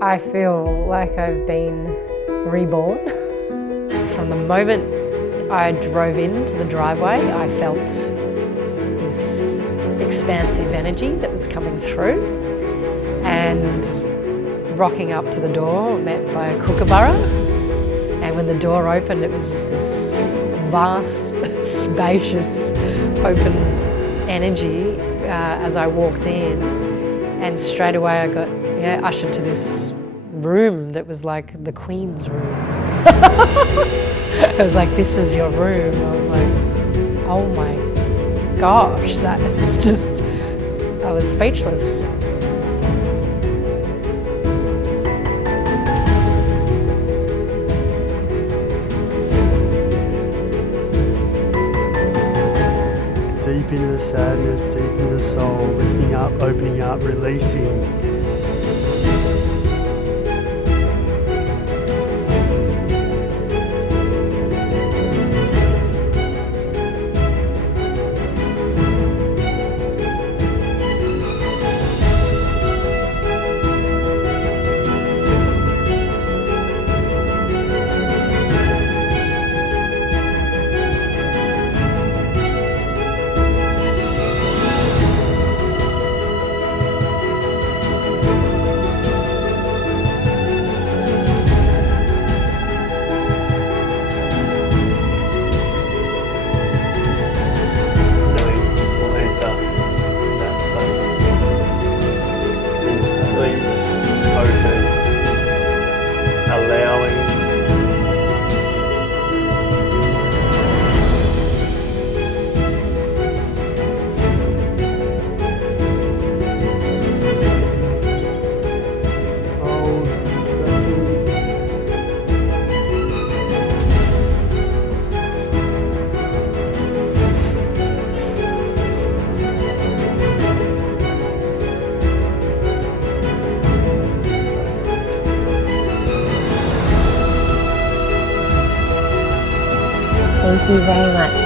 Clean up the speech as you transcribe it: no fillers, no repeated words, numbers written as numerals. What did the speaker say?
I feel like I've been reborn. From the moment I drove into the driveway, I felt this expansive energy that was coming through, and rocking up to the door, met by a kookaburra, and when the door opened, it was just this vast, spacious, open energy as I walked in, and straight away I got ushered to this room that was like the Queen's room. It was like, this is your room. I was like, oh my gosh, that is just, I was speechless. Deep into the sadness, deep into the soul, lifting up, opening up, releasing. Thank you very much.